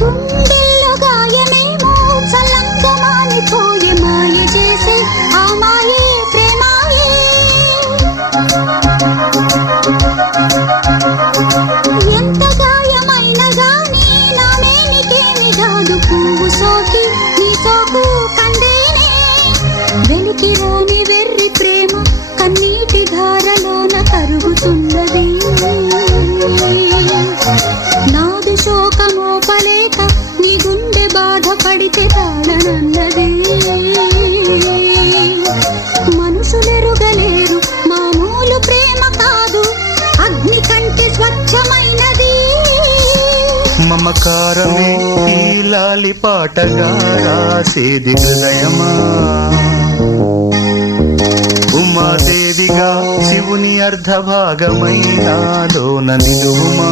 గుండెల్లో గాయమేమో చల్లంగా మానిపోయే మాయ చేసే ఆ మాయే ప్రేమాయే. ఎంత గాయమైనా గానీ నా మేనికేమి కాదు పువ్వు సోకి నీ సోకు కందేనే. వెలికిరాని వెర్రి ప్రేమ కన్నీటి ధారలోన కరుగుతున్నది. నాదు శోకమోపలేక నీ గుండె బాధపడితే తాళనన్నది. మనుషులెరుగలేరు మామూలు ప్రేమ కాదు అగ్ని కంటే స్వచ్ఛమైనది. మమకారమే ఈ లాలి పాటగా రాసేది హృదయమా. ఉమాదేవిగా శివుని అర్ధభాగమైనాలోన నిలువుమా.